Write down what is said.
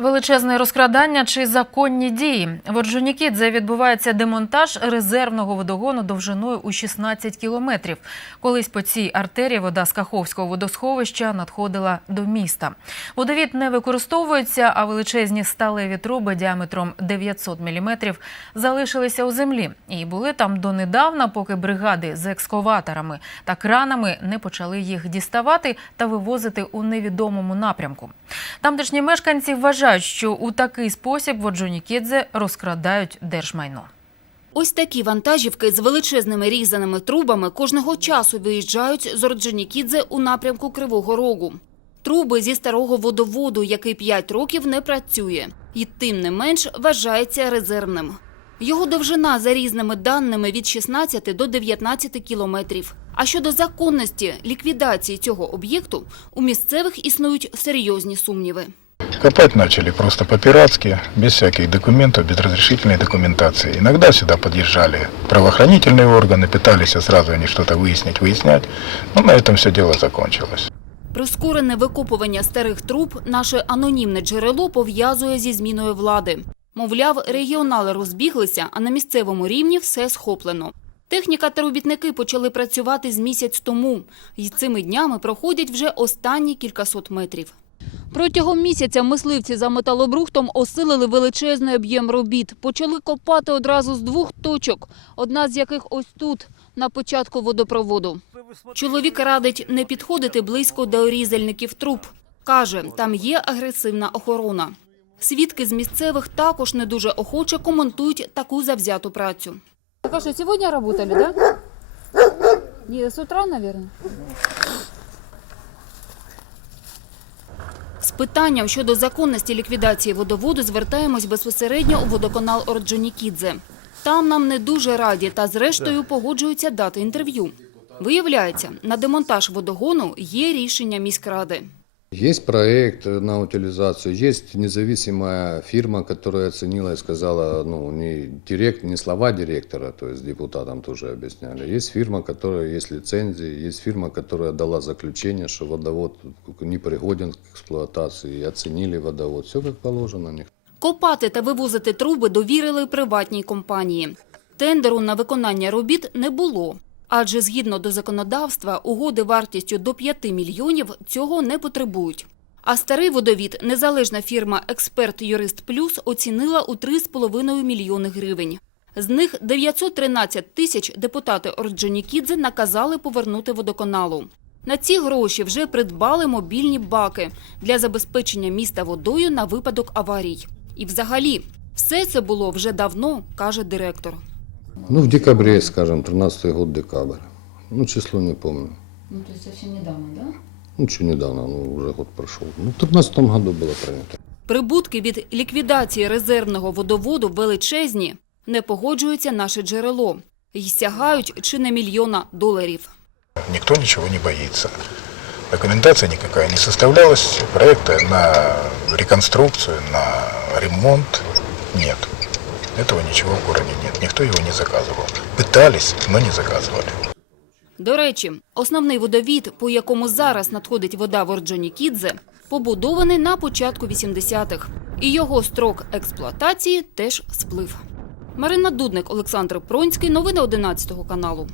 Величезне розкрадання чи законні дії. В Орджонікідзе відбувається демонтаж резервного водогону довжиною у 16 кілометрів. Колись по цій артерії вода з Каховського водосховища надходила до міста. Водовід не використовується, а величезні сталеві труби діаметром 900 міліметрів залишилися у землі і були там донедавна, поки бригади з екскаваторами та кранами не почали їх діставати та вивозити у невідомому напрямку. Тамтешні мешканці вважають, що у такий спосіб в Оджонікідзе розкрадають держмайно. Ось такі вантажівки з величезними різаними трубами кожного часу виїжджають з Орджонікідзе у напрямку Кривого Рогу. Труби зі старого водоводу, який 5 років не працює, і тим не менш вважається резервним. Його довжина за різними даними від 16 до 19 кілометрів. А щодо законності ліквідації цього об'єкту, у місцевих існують серйозні сумніви. Копать начали просто по-пиратски, без всяких документов, без разрешительной документации. Иногда сюда подъезжали правоохранительные органы, пытались сразу они что-то выяснить, выяснять, но на этом все дело закончилось. Прискорене викопування старих труб наше анонімне джерело пов'язує зі зміною влади. Мовляв, регіонали розбіглися, а на місцевому рівні все схоплено. Техніка та робітники почали працювати з місяць тому, і цими днями проходять вже останні кількасот метрів. Протягом місяця мисливці за металобрухтом осилили величезний об'єм робіт. Почали копати одразу з двох точок, одна з яких ось тут, на початку водопроводу. Чоловік радить не підходити близько до різальників труб. Каже, там є агресивна охорона. Свідки з місцевих також не дуже охоче коментують таку завзяту працю. Так а что, сегодня работали, да? Не, с утра, наверное. Питанням щодо законності ліквідації водоводу звертаємось безпосередньо у водоканал Орджонікідзе. Там нам не дуже раді та зрештою погоджуються дати інтерв'ю. Виявляється, на демонтаж водогону є рішення міськради. Есть проект на утилизацию, есть независимая фирма, которая оценила и сказала, ну, не, директ, не слова директора, то есть депутатам тоже объясняли. Есть фирма, которая есть лицензии, есть фирма, которая дала заключение, что водовод не пригоден к эксплуатации, и оценили водовод. Все как положено. Копати та вивозити труби довірили приватній компанії. Тендеру на виконання робіт не було. Адже згідно до законодавства, угоди вартістю до 5 мільйонів цього не потребують. А старий водовід незалежна фірма «Експерт Юрист Плюс» оцінила у 3,5 мільйони гривень. З них 913 тисяч депутати Орджонікідзе наказали повернути водоканалу. На ці гроші вже придбали мобільні баки для забезпечення міста водою на випадок аварій. І взагалі, все це було вже давно, каже директор. Ну, в декабре, скажем, 13 год, декабрь. Ну, число не помню. Ну, то есть совсем недавно, да? Ну, что недавно, ну, уже год прошел. Ну, в 2013 году было принято. Прибутки від ліквідації резервного водоводу величезні, не погоджується наше джерело й сягають чи не мільйона доларів. Никто ничего не боится. Документация никакая не составлялась, проекта на реконструкцию, на ремонт нет. Этого ничего в городе нет, никто его не заказывал. Пытались, но не заказывали. До речі, основний водовід, по якому зараз надходить вода в Орджонікідзе, побудований на початку 80-х. І його строк експлуатації теж сплив. Марина Дудник, Олександр Пронський. Новини 11 каналу.